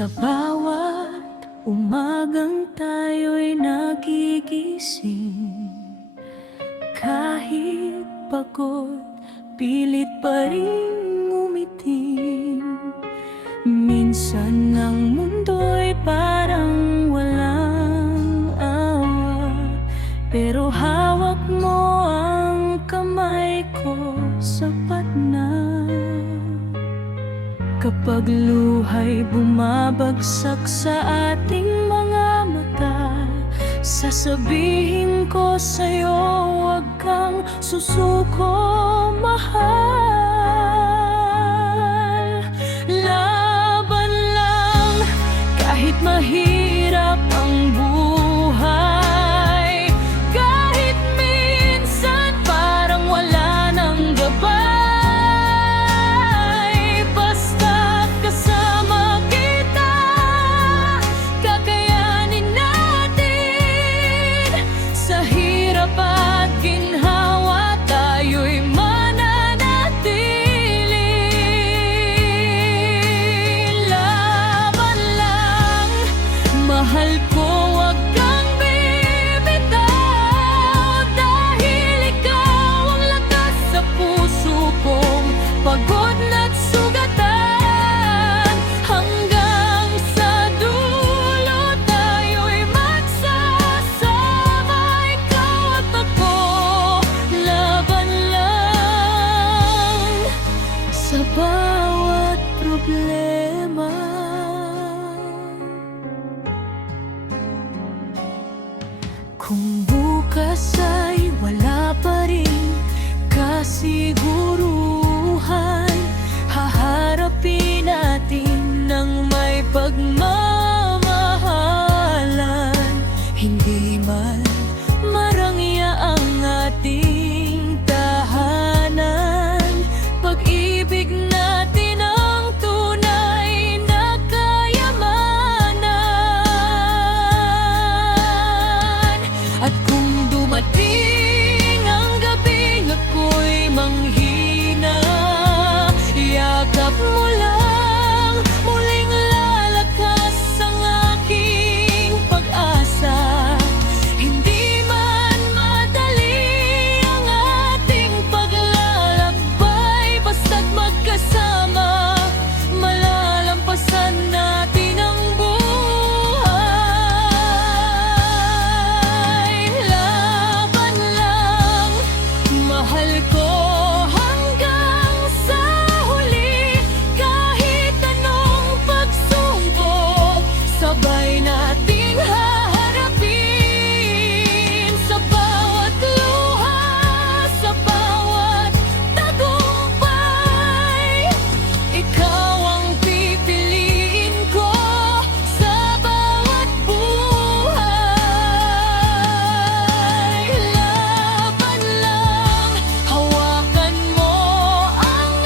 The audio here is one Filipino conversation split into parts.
Sa bawat umagang tayo'y nagigising, kahit pagod, pilit pa rin ngumiti. Minsan ang mundo'y parang walang awa, pero hawak mo ang kamay ko, sapat na. Kapag luha'y bumabagsak sa ating mga mata, sasabihin ko sa'yo, huwag kang susuko, mahal. Laban lang kahit mahirap ang buhay, kahit minsan parang wala nang gabay. Mahal ko, wag kang bibitaw, dahil ikaw ang lakas sa puso kong pagod na't sugatan. Hanggang sa dulo tayo'y magsasama, ikaw at ako, laban lang sa bawat problema. Kung bukas ay wala pa rin kasiguruhan, haharapin natin ng may pagmamahalan. Hindi man marangya ang ating tahanan, pag-ibig natin ang tunay na kayamanan. At kung dumating ang gabing ako'y manghina, yakap mo lang, muling lalakas ang aking pag-asa. Hindi man madali ang ating paglalakbay, basta't magkasama, malalampasan natin ang buhay. Mahal ko hanggang sa huli, kahit anong pagsubok, sabay nating haharapin. Sa bawat luha, sa bawat tagumpay, ikaw ang pipiliin ko sa bawat buhay. Laban lang, hawakan mo ang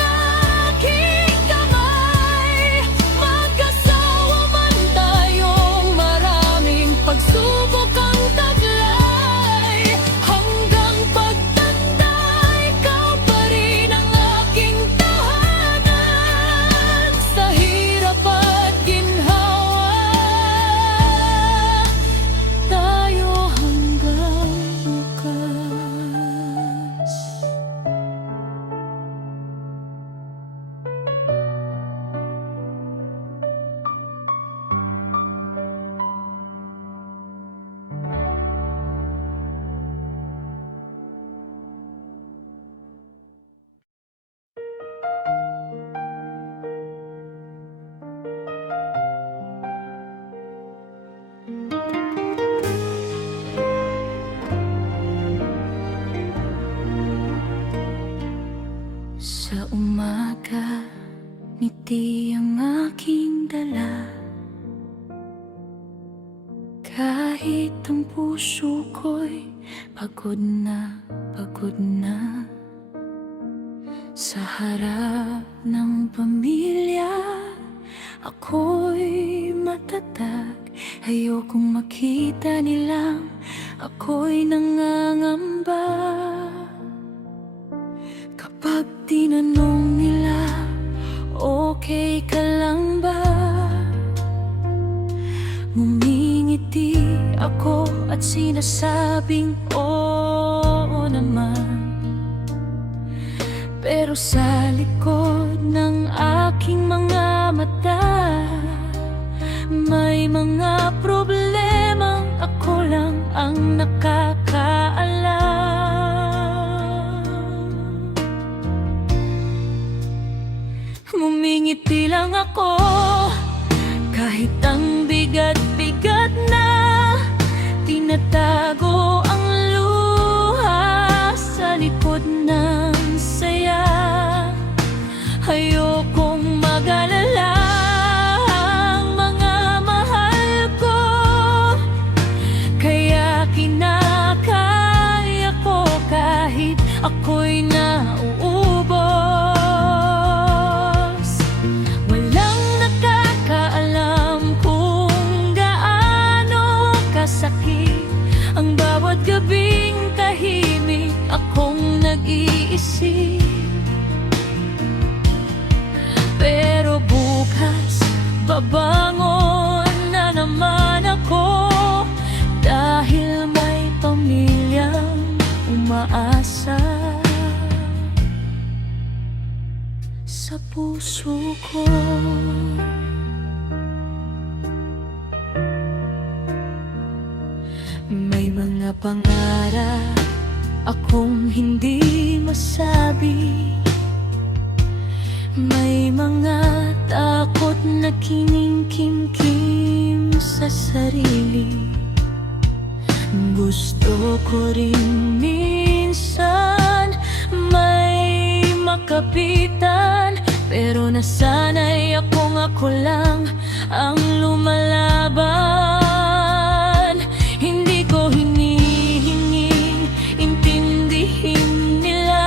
aking kamay, mag-asawa man tayong maraming pagsubok ang taglay. Hanggang pagtanda, ikaw pa rin ang aking tahanan. Sa hirap at ginhawa, tayo hanggang bukas. Sa umaga, ngiti ang aking dala, kahit ang puso ko'y pagod na, pagod na. Sa harap ng pamilya, ako'y matatag. Ayokong makita nilang ako'y nangangamba. Kapag tinanong nila, okay ka lang ba? ako at sinasabing oo naman. Pero sa likod ng aking mga mata, may mga problemang ako lang ang nakakaalam. Ngumingiti lang ako kahit ang bigat-bigat na. Tinatago ang luha sa likod ng saya. Ayokong mag-alala ang mga mahal ko, kaya kinakaya ko kahit ako'y nauubos. Walang nakakaalam kung gaano kasakit ang bawat gabing tahimik akong nag-iisip. Pero bukas babangon na naman ako, dahil may pamilyang umaasa sa puso ko. May mga pangarap akong hindi masabi, may mga takot na kiningkimkim sa sarili. Gusto ko rin minsan may makapitan, pero nasanay akong ako lang ang lumalaban. Hindi ko hinihinging intindihin nila,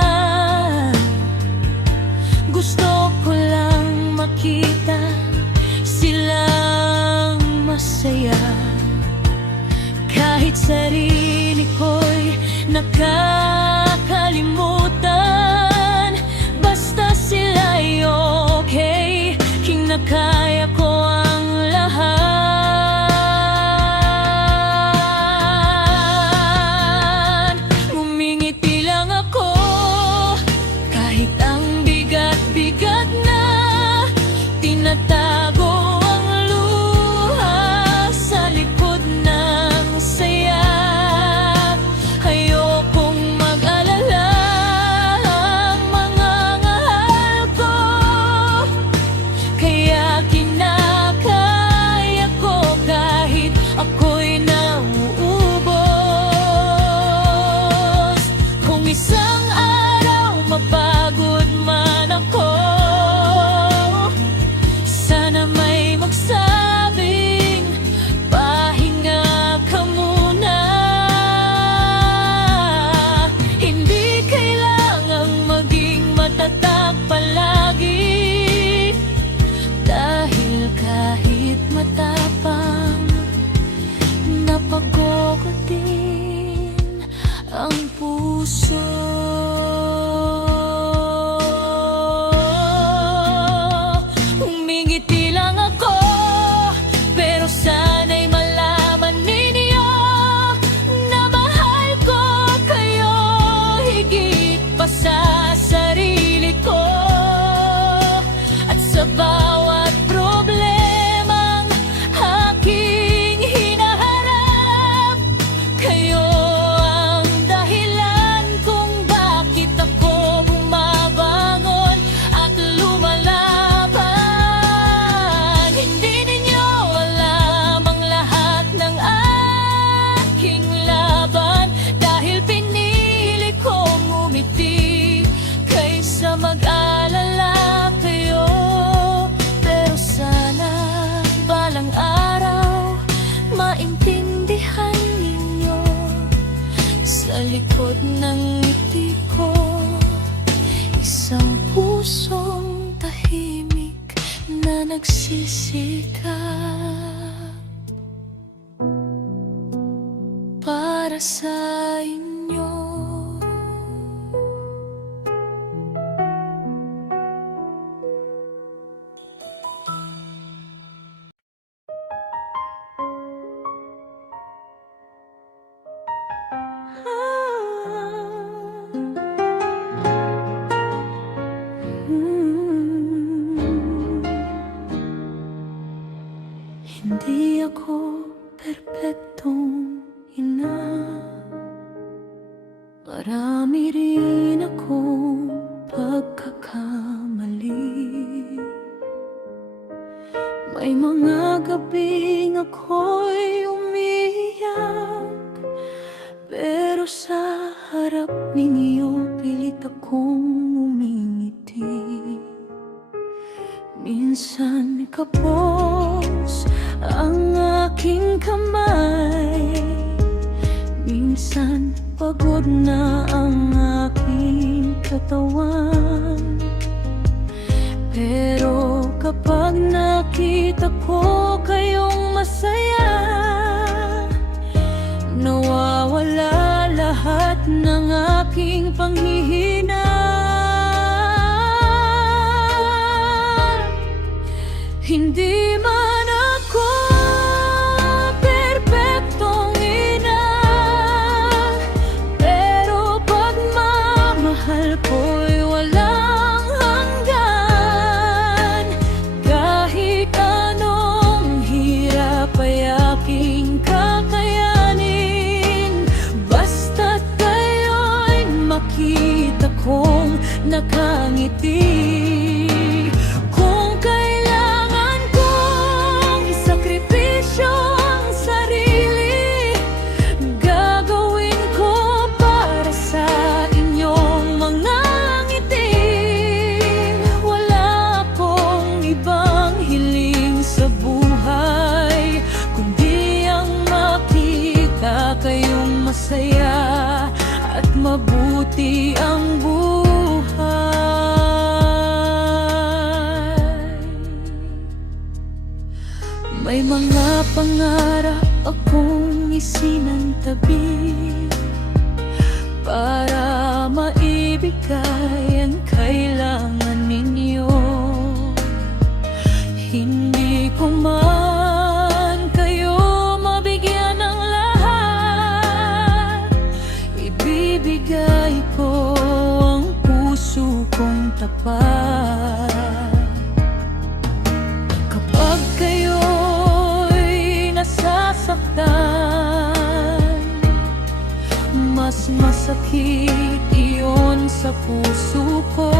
gusto ko lang makita silang masaya. Kahit sarili ko'y nakakalimutan, basta sila'y okay, kinakaya ko ang lahat. Ngumingiti lang ako kahit ang bigat-bigat na. Tinatago ang luha sa likod ng saya. Ayokong mag-alala ang mga mahal ko, kaya kinakaya ko kahit ako'y nauubos. Kung isang araw mapagod man ako, sana may magsabing pahinga ka muna. Hindi kailangang maging matatag palagi, dahil kahit matapang napagoko din ang puso. Humingiti lang ako, pero sana'y malaman ninyo na mahal ko kayo higit pa sa sarili ko. At sa bawat problemang aking hinaharap, kayo ang dahilan kung bakit ako bumabangon at lumalaban. Hindi ninyo alam ang lahat ng aking laban, dahil pinili kong umiti kaysa mag-alala kayo. Pero sana balang araw maintindihan ninyo, sa likod ng ngiti ko isang pusong tahimik na nagsisikap para sa inyo. perpektong ina. Marami rin akong pagkakamali. May mga gabing ako'y umiiyak, pero sa harap ninyo pilit akong umingiti. Minsan kapos ang aking kamay, minsan pagod na ang aking katawan. Pero kapag nakita ko kayong masaya, nawawala lahat ng aking panghihina. Hindi man ako perpektong ina, pero pagmamahal ko'y walang hanggan. Kahit anong hirap ay aking kakayanin, basta't kayo'y makita kong nakangiti. Kayong masaya at mabuti ang buhay. May mga pangarap akong isinantabi para maibigay ang kailangan ninyo. Hindi ko man kayo mabigyan ng ibibigay ko ang puso kong tapat. Kapag kayo'y nasasaktan, mas masakit iyon sa puso ko.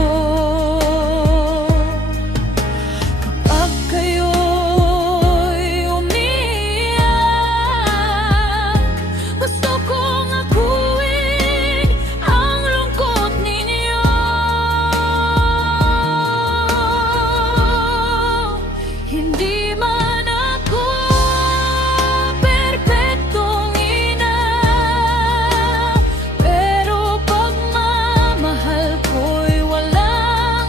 Kapag kayo'y umiiyak, gusto kong akuin ang lungkot ninyo. Hindi man ako perpektong ina, pero pagmamahal ko'y walang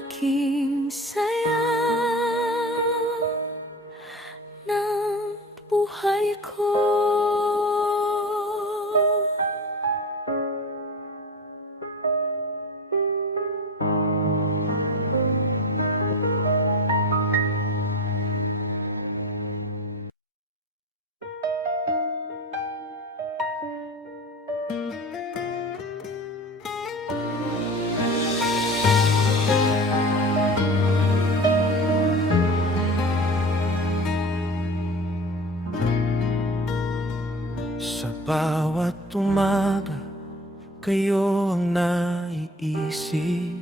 aking saya ng buhay ko. Sa bawat umaga, kayo ang naiisip.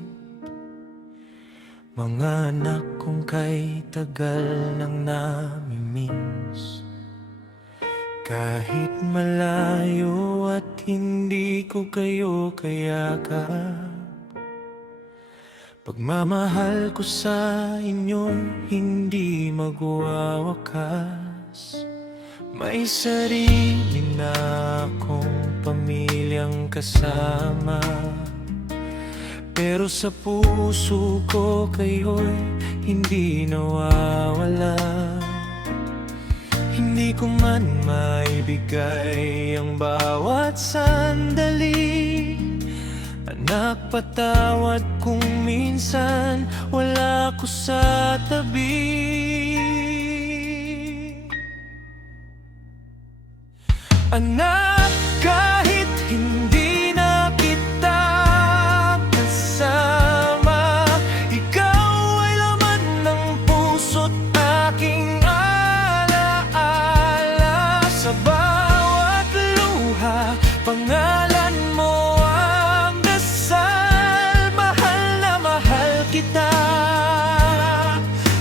Mga anak kong kay tagal nang namimiss. Kahit malayo at hindi ko kayo kayakap, pagmamahal ko sa inyo'y hindi magwawakas. May sarili na akong pamilyang kasama, pero sa puso ko kayo'y hindi nawawala. Hindi ko man maibigay ang bawat sandali, anak, patawad kung minsan wala ko sa tabi. Anak, kahit hindi na kita kasama, ikaw ay laman ng puso't aking alaala. Sa bawat luha, pangalan mo ang dasal. Mahal na mahal kita,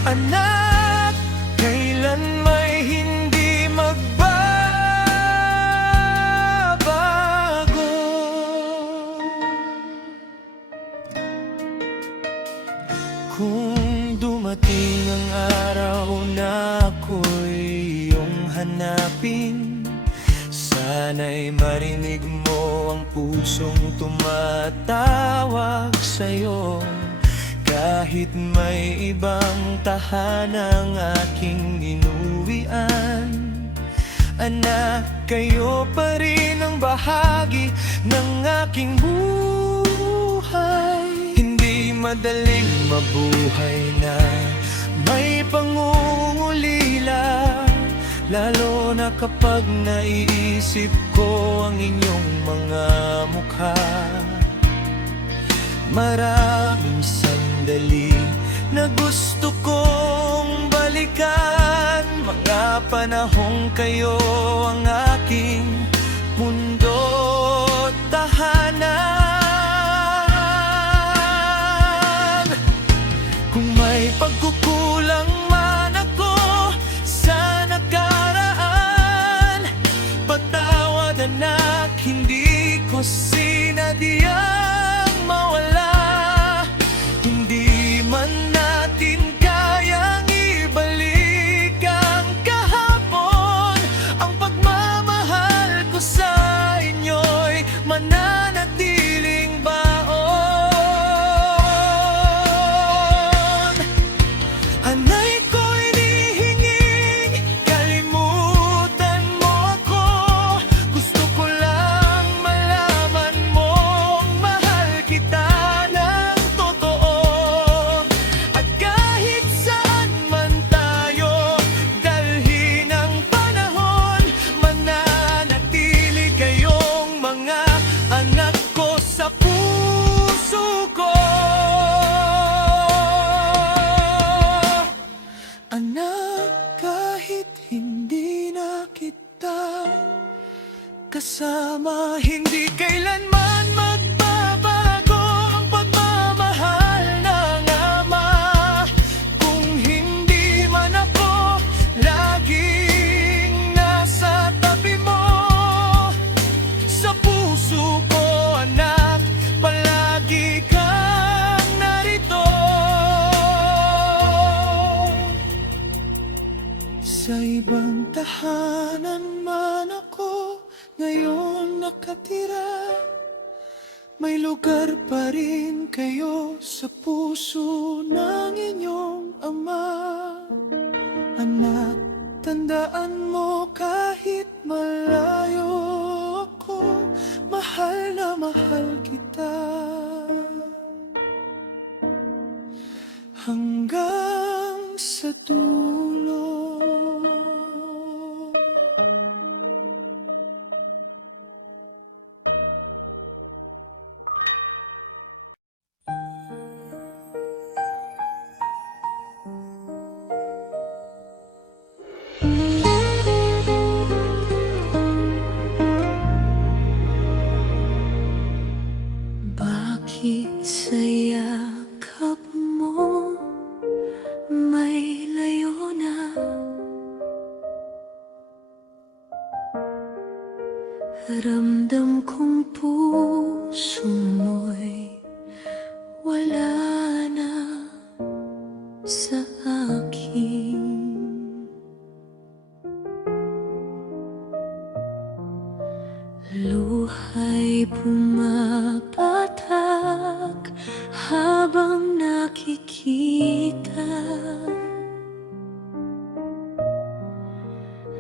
anak, kailan may hindi magbago. Kung dumating ang araw na ako'y iyong hanapin, sana'y marinig mo ang pusong tumatawag sa'yo. Kahit may ibang tahanang aking inuwian, anak, kayo pa rin ang bahagi ng aking buhay. Hindi madaling mabuhay na may pangungulila, lalo na kapag naiisip ko ang inyong mga mukha. Maraming sandali na gusto kong balikan, mga panahong kayo ang aking mundo't tahanan. Kung may pagkukulang man ako sa nakaraan, patawad, anak, hindi ko sinadyang mawala. Hindi man natin kayang ibalik ang kahapon, ang pagmamahal ko sa inyo'y mananatiling baon. Anay ko'y hinihinging kalimutan mo ako. Gusto ko lang malaman mong mahal kita ng totoo. At kahit saan man tayo dalhin ang panahon, mananatili kayong mga anak ko sa puso ko. Anak, kahit hindi na kita kasama, hindi kailanman magbabago ang pagmamahal ng ama. Kung hindi man ako laging nasa tabi mo, sa puso ko, anak, palagi kang narito. Sa ibang tahanan man ako ngayon nakatira, may lugar pa rin kayo sa puso ng inyong ama. Anak, tandaan mo kahit malayo ako, mahal na mahal kita. Hanggang sa dulo. Bakit sa yakap mo may layo na? Ramdam kong puso mo'y wala na sa akin. Luha'y pumapatak habang nakikita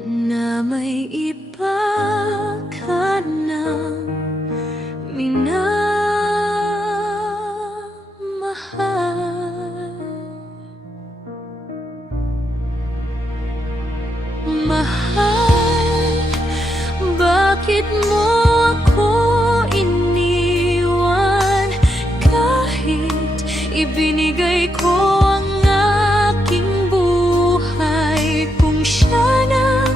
na may iba ka ng minamahal. Mahal, bakit mo ako iniwan? Kahit ibinigay ko ang aking buhay, kung siya na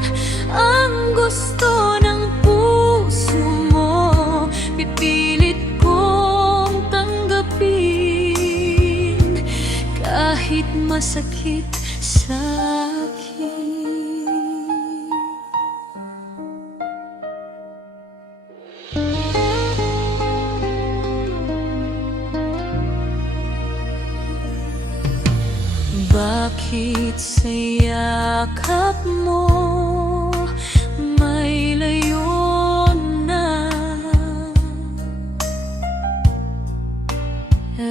ang gusto ng puso mo, pipilit kong tanggapin kahit masakit sa akin. Bakit sa yakap mo may layo na?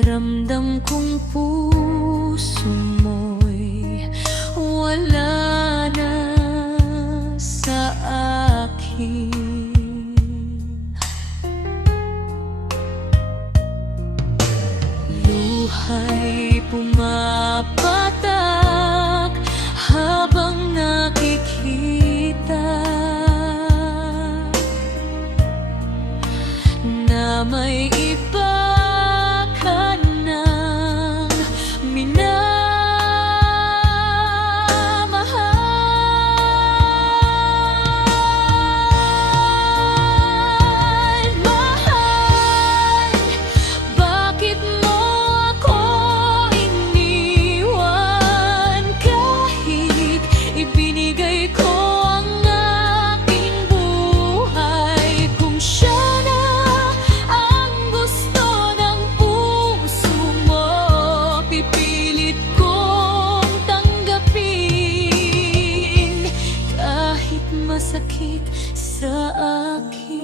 Ramdam kong puso mo'y wala na sa akin. Luha'y pumapatak habang nakikita na may iba ka ng minamahal. Mahal, bakit mo ako iniwan? Kahit ibinigay ko ang aking buhay, kung siya na ang gusto ng puso mo, pipilit kong tanggapin kahit masakit sa akin.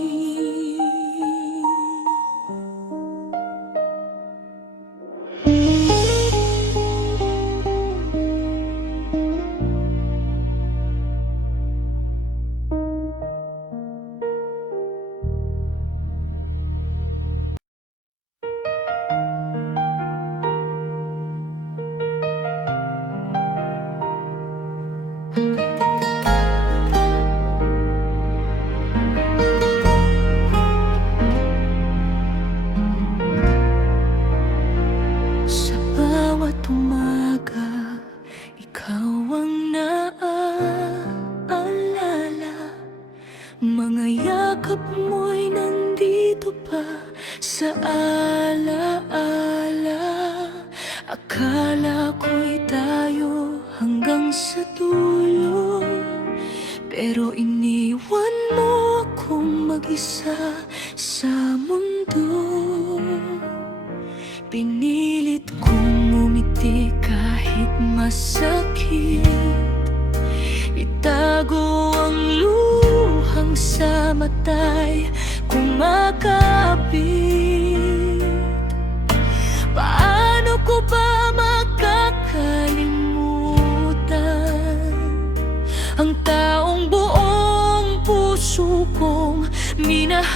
Sa bawat umaga, ikaw ang naaalala. Mga yakap mo'y nandito pa sa alaala. Akala ko'y tayo hanggang sa dulo, pero iniwan mo akong mag-isa sa mundo. Pinilit kong umiti kahit masakit, itago ang luhang sa mata'y kumakapit.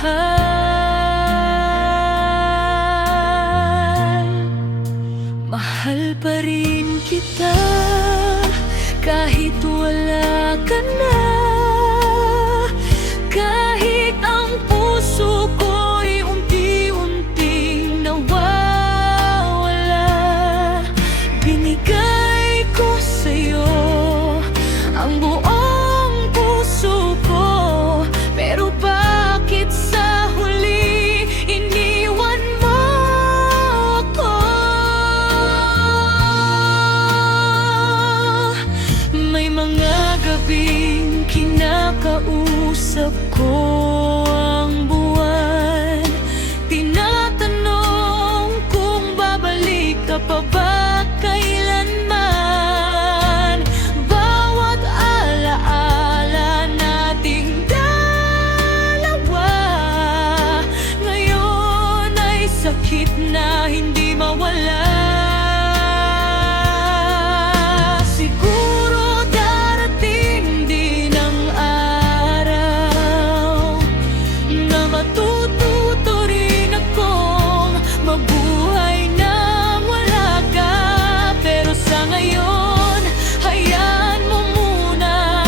Mahal pa rin kita kahit wala ka na. Kahit ang puso ko'y unti-unting nawawala, binigay ko sa'yo ang buong puso ko. Pero bakit sa huli iniwan mo ako? May mga gabing kinakausap ko ang buwan, tinatanong kung babalik ka pa ba kailanman. Bawat alaala nating dalawa ngayon ay sakit na hindi mawala. Siguro darating din ang araw na matututo rin akong mabuhay nang wala ka. Pero sa ngayon, hayaan mo muna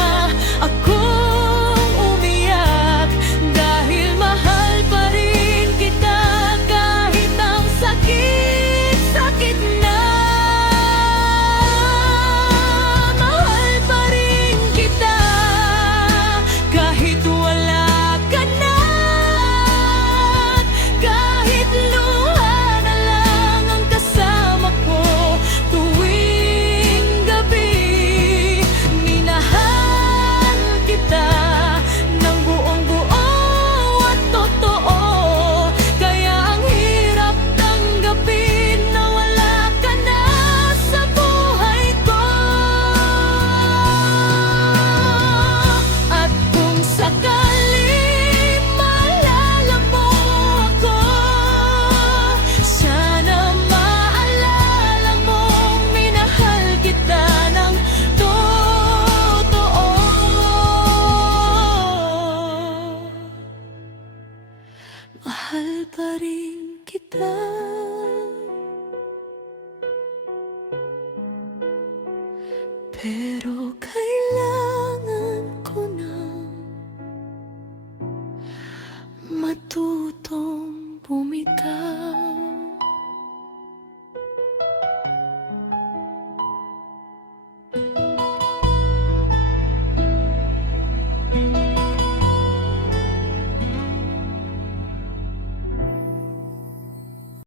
akong umiyak, dahil mahal pa rin kita kahit ang sakit-sakit na. Mahal pa rin kita kahit wala ka na. Kahit luha na lang ang kasama ko tuwing gabi, minahal kita ng buong-buo at totoo. Kaya ang hirap tanggapin na wala ka na sa buhay ko. At kung sakali maalala mo ako, sana maalala mong minahal kita ng totoo. Mahal pa rin kita, pero